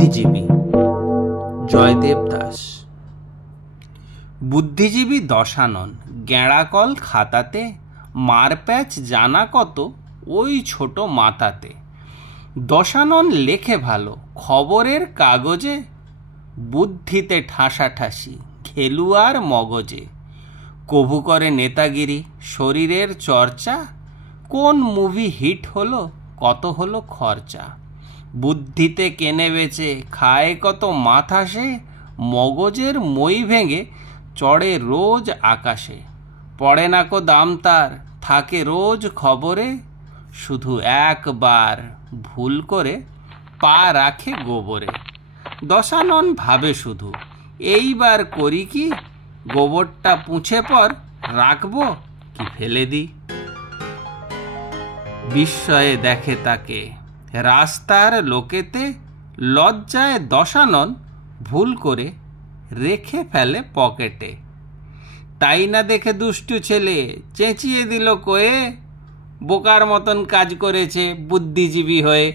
বুদ্ধিজীবী জয়দেব দাস। বুদ্ধিজীবী দশানন গেঁড়াকল খাতাতে, মারপ্যাচ জানা কত ওই ছোট মাথাতে। দশানন লেখে ভালো খবরের কাগজে, বুদ্ধিতে ঠাসাঠাসি খেলুয়ার মগজে। কভু করে নেতাগিরি শরীরের চর্চা, কোন মুভি হিট হলো কত হলো খরচা। বুদ্ধিতে কেনে বেচে খায় কত মাথা সে, মগজের মই ভেঙে চড়ে রোজ আকাশে। পড়ে না কো দাম তার থাকে রোজ খবরে, শুধু একবার ভুল করে পা রাখে গোবরে। দশানন ভাবে শুধু এইবার করি কি, গোবরটা পুঁছে পর রাখবো কি ফেলে দিই। বিস্ময়ে দেখে তাকে রাস্তার লোকেতে, লজ্জায় দশানন ভুল করে রেখে ফেলে পকেটে। তাই না দেখে দুষ্টু ছেলে চেঁচিয়ে দিল কয়ে, বোকার মতন কাজ করেছে বুদ্ধিজীবী হয়ে।